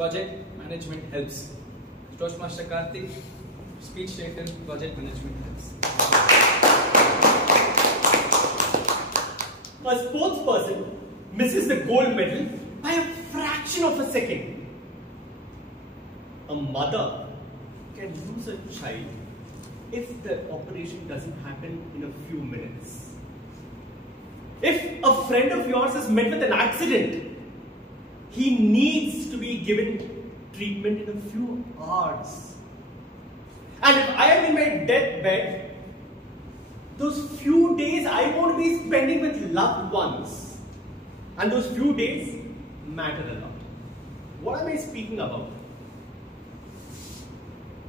project management helps. Toastmaster Karthik, speech taken, project management helps. A sports person misses the gold medal by a fraction of a second. A mother can lose a child if the operation doesn't happen in a few minutes. If a friend of yours is met with an accident, he needs to be given treatment in a few hours. And if I am in my deathbed, those few days I won't be spending with loved ones. And those few days matter a lot. What am I speaking about?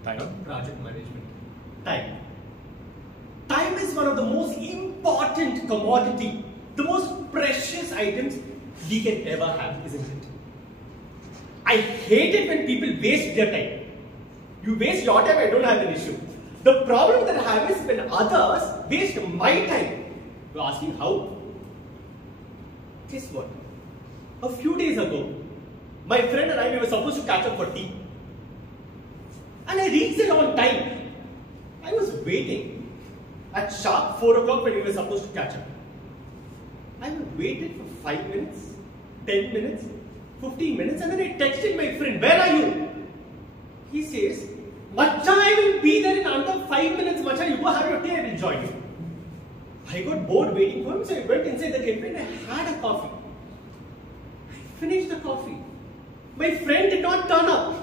Time. Project management. Time. Time is one of the most important commodity, the most precious items we can ever have, isn't it? I hate it when people waste their time. You waste your time, I don't have an issue. The problem that I have is when others waste my time. You're asking how? Guess what? A few days ago, my friend and I were supposed to catch up for tea. And I reached it on time. I was waiting at sharp 4 o'clock when we were supposed to catch up. I waited for 5 minutes, 10 minutes, 15 minutes, and then I texted my friend, "Where are you?" He says, "Macha, I will be there in under 5 minutes, Macha, you go have your tea, I will join you." I got bored waiting for him, so I went inside the cafe and I had a coffee. I finished the coffee. My friend did not turn up.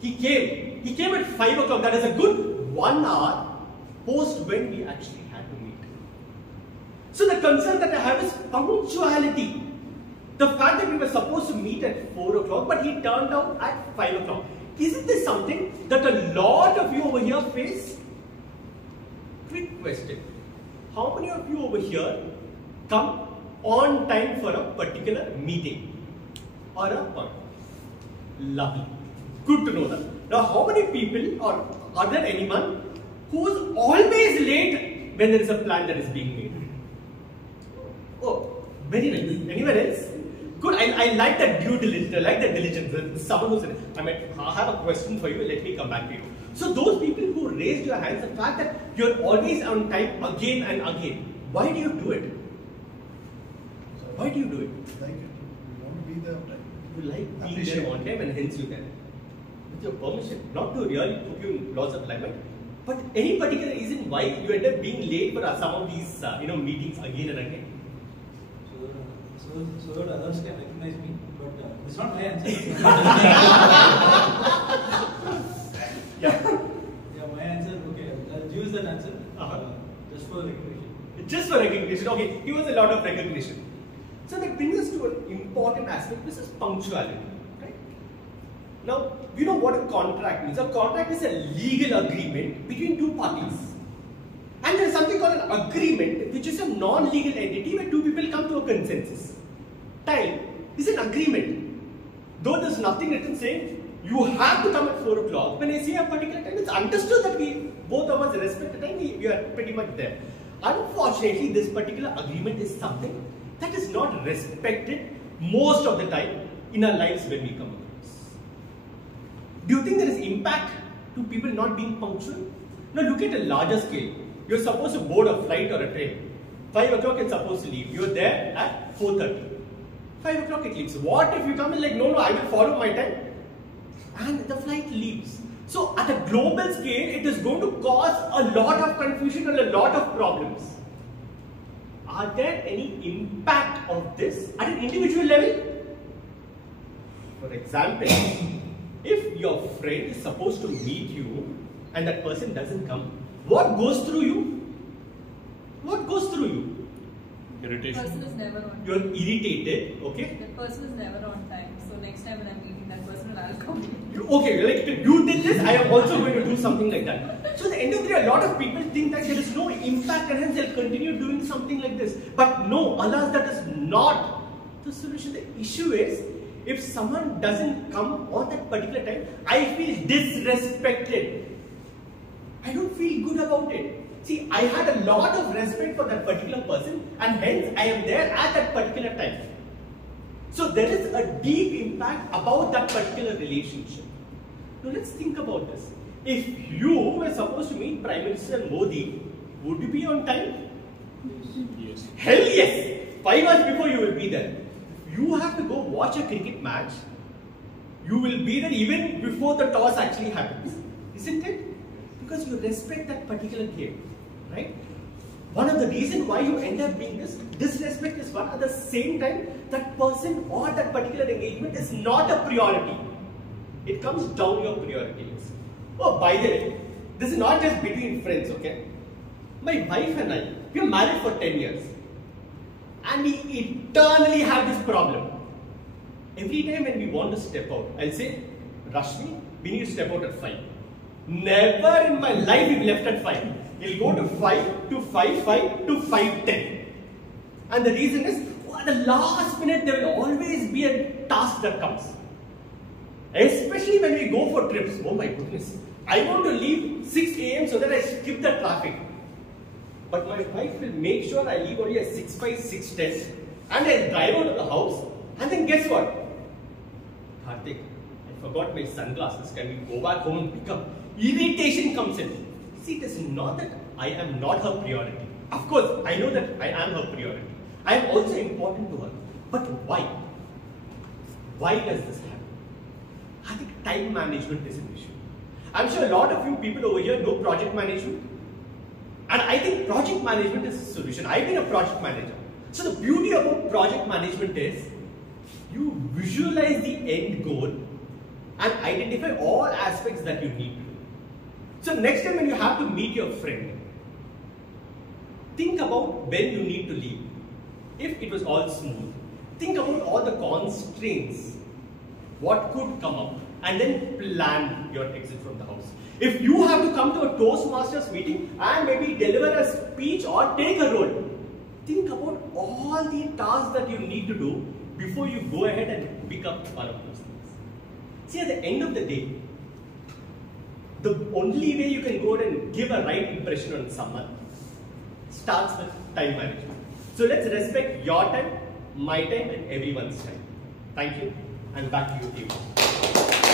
He came at 5 o'clock. That is a good 1 hour post when we actually had to meet. So the concern that I have is punctuality. The fact that we were supposed to meet at 4 o'clock, but he turned out at 5 o'clock. Isn't this something that a lot of you over here face? Quick question. How many of you over here come on time for a particular meeting or a point? Lovely. Good to know that. Now, how many people, or are there anyone who is always late when there is a plan that is being made? Oh, very nice. Anyone else? Good. I like that due diligence. I like that diligence. Someone who said, I have a question for you. Let me come back to you. So those people who raised your hands, the fact that you're always on time again and again, why do you do it? Why do you do it? Like it. You want to be there on time. You like being there on time, and hence you can. With your permission, not to really put you in lots of limelight, but any particular reason why you end up being late for some of these meetings again and again. So that others can recognize me, but it's not my answer. Yeah, my answer. Okay, I'll use that answer just for recognition. Just for recognition. Okay, he was a lot of recognition. So that brings us to an important aspect. This is punctuality. Right? Now, you know what a contract means. A contract is a legal agreement between two parties. And there is something called an agreement, which is a non-legal entity where two people come to a consensus. Time is an agreement. Though there is nothing written saying you have to come at 4 o'clock. When I say a particular time, it's understood that we both of us respect the time. We are pretty much there. Unfortunately, this particular agreement is something that is not respected most of the time in our lives when we come across. Do you think there is impact to people not being punctual? Now look at a larger scale. You're supposed to board a flight or a train. 5 o'clock it's supposed to leave. You're there at 4:30. 5 o'clock it leaves. What if you come in like, no, I will follow my time. And the flight leaves. So at a global scale, it is going to cause a lot of confusion and a lot of problems. Are there any impact of this at an individual level? For example, if your friend is supposed to meet you and that person doesn't come, what goes through you? What goes through you? Irritation. The person is never on time. You're irritated, okay? The person is never on time. So next time when I'm meeting that person, I'll come. Okay, like you did this, I am also going to do something like that. So at the end of the day, a lot of people think that there is no impact and hence they'll continue doing something like this. But no, alas, that is not the solution. The issue is, if someone doesn't come on that particular time, I feel disrespected. I don't feel good about it. See, I had a lot of respect for that particular person and hence I am there at that particular time. So there is a deep impact about that particular relationship. Now let's think about this. If you were supposed to meet Prime Minister Modi, would you be on time? Yes. Hell yes! 5 hours before you will be there. You have to go watch a cricket match. You will be there even before the toss actually happens. Isn't it? Because you respect that particular game. Right? One of the reasons why you end up being disrespect is one, at the same time, that person or that particular engagement is not a priority. It comes down your priority list. Oh, by the way, this is not just between friends, okay? My wife and I, we are married for 10 years. And we eternally have this problem. Every time when we want to step out, I'll say, Rashmi, we need to step out at 5. Never in my life we've left at 5. We'll go to 5, to 5:5, to 5:10. And the reason is, at the last minute there will always be a task that comes. Especially when we go for trips. Oh my goodness. I want to leave 6 AM so that I skip the traffic. But my wife will make sure I leave only at 6:05, 6:10. And I drive out of the house. And then guess what? Karthik, I forgot my sunglasses. Can we go back home and pick up? Irritation comes in. See, it is not that I am not her priority. Of course, I know that I am her priority. I am also important to her. But why? Why does this happen? I think time management is an issue. I'm sure a lot of you people over here know project management. And I think project management is a solution. I've been a project manager. So the beauty about project management is you visualize the end goal and identify all aspects that you need to do. So next time when you have to meet your friend, think about when you need to leave. If it was all smooth, think about all the constraints, what could come up, and then plan your exit from the house. If you have to come to a Toastmasters meeting and maybe deliver a speech or take a role, think about all the tasks that you need to do before you go ahead and pick up one of those things. See, at the end of the day, the only way you can go and give a right impression on someone starts with time management. So let's respect your time, my time, and everyone's time. Thank you, and back to you, team.